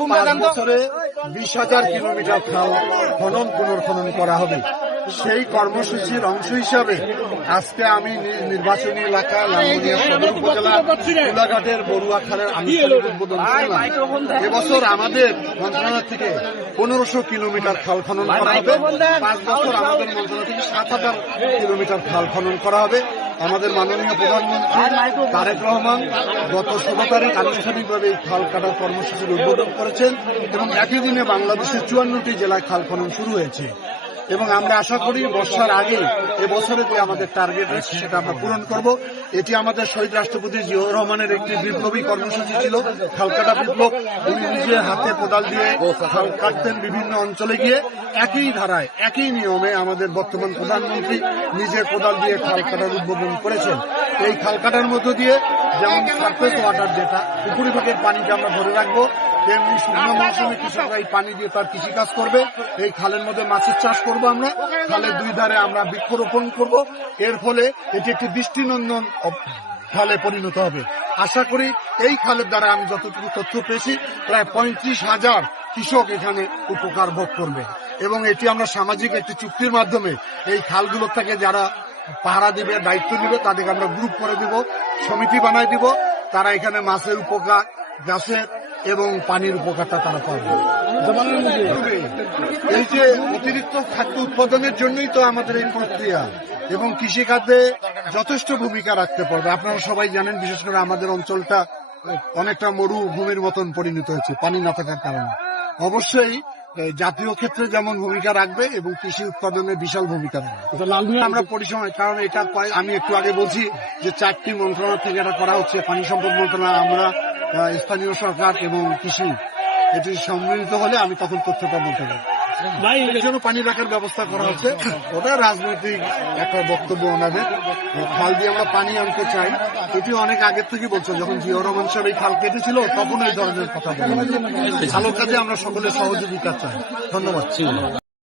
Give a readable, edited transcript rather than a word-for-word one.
5 বছরে 20,000 কিলোমিটার খাল খনন পুনর্খনন করা হবে। সেই কর্মসূচির অংশ হিসাবে আজকে আমি নির্বাচনী এলাকা লালমনিরহাট সদর উপজেলা কোলাঘাটের বড়ুয়া খালের আনুষ্ঠানিক উদ্বোধন করলাম। এবছর আমাদের মন্ত্রণালয় থেকে 1500 কিলোমিটার খাল খনন করা হবে। 5 বছর আমাদের মন্ত্রণালয় থেকে 7,000 কিলোমিটার খাল খনন করা হবে। আমাদের মাননীয় প্রধানমন্ত্রী তারেক রহমান গত 16 তারিখ আনুষ্ঠানিকভাবে এই খাল কাটার কর্মসূচির উদ্বোধন করেছেন এবং একই দিনে বাংলাদেশের 54টি জেলায় খাল খনন শুরু হয়েছে এবং আমরা আশা করি বর্ষার আগে এবছরে যে আমাদের টার্গেট রয়েছে সেটা আমরা পূরণ করব। এটি আমাদের শহীদ রাষ্ট্রপতি জিয়াউর রহমানের একটি বিপ্লবী কর্মসূচি ছিল, খাল কাটা বিপ্লব। উনি নিজের হাতে কোদাল দিয়ে খাল কাটতেন বিভিন্ন অঞ্চলে গিয়ে। একই ধারায় একই নিয়মে আমাদের বর্তমান প্রধানমন্ত্রী নিজে কোদাল দিয়ে খাল কাটার উদ্বোধন করেছেন। এই খাল কাটার মধ্য দিয়ে যেমন সারফেস ওয়াটার, যেটা উপরিভাগের পানিকে আমরা ধরে রাখবো, তেমনি শুকনো মৌসুমে কৃষকরা এই পানি দিয়ে তার কৃষিকাজ করবে। এই খালের মধ্যে মাছের চাষ করব আমরা, খালের দুই ধারে আমরা বৃক্ষরোপণ করব। এর ফলে এটি একটি দৃষ্টিনন্দন খালে পরিণত হবে। আশা করি এই খালের দ্বারা আমি যতটুকু তথ্য পেয়েছি প্রায় 35,000 কৃষক এখানে উপকার ভোগ করবে এবং এটি আমরা সামাজিক একটি চুক্তির মাধ্যমে এই খালগুলোর থেকে যারা পাহারা দিবে, দায়িত্ব দিবে, তাদেরকে আমরা গ্রুপ করে দিব, সমিতি বানাই দিব। তারা এখানে মাছের উপকার, গাছের এবং পানির উপকারটা তারা পাবে। এই যে অতিরিক্ত খাদ্য উৎপাদনের জন্যই তো আমাদের এই প্রক্রিয়া এবং কৃষিখাতে যথেষ্ট ভূমিকা রাখতে পারবে। আপনারা সবাই জানেন, বিশেষ করে আমাদের অঞ্চলটা অনেকটা মরুভূমির মতন পরিণত হয়েছে পানি না থাকার কারণে। অবশ্যই জাতীয় ক্ষেত্রে যেমন ভূমিকা রাখবে এবং কৃষি উৎপাদনে বিশাল ভূমিকা রাখবে। আমরা পরিসময়, কারণ এটা আমি একটু আগে বলছি যে 4টি মন্ত্রণালয় থেকে এটা করা হচ্ছে, পানি সম্পদ মন্ত্রণালয়, আমরা, স্থানীয় সরকার এবং কৃষি, এটি সম্মিলিত হলে আমি তখন তথ্যটা বলতে পারি। এর জন্য পানি রাখার ব্যবস্থা করা হচ্ছে। ওটা রাজনৈতিক একটা বক্তব্য ওনাদের। খাল দিয়ে আমরা পানি আনতে চাই, এটি অনেক আগের থেকে বলছে। যখন জিয়াউর রহমান সাহেব এই খাল কেটেছিল তখন এই ধরনের কথা বলে। ভালো কাজে আমরা সকলের সহযোগিতা চাই। ধন্যবাদ।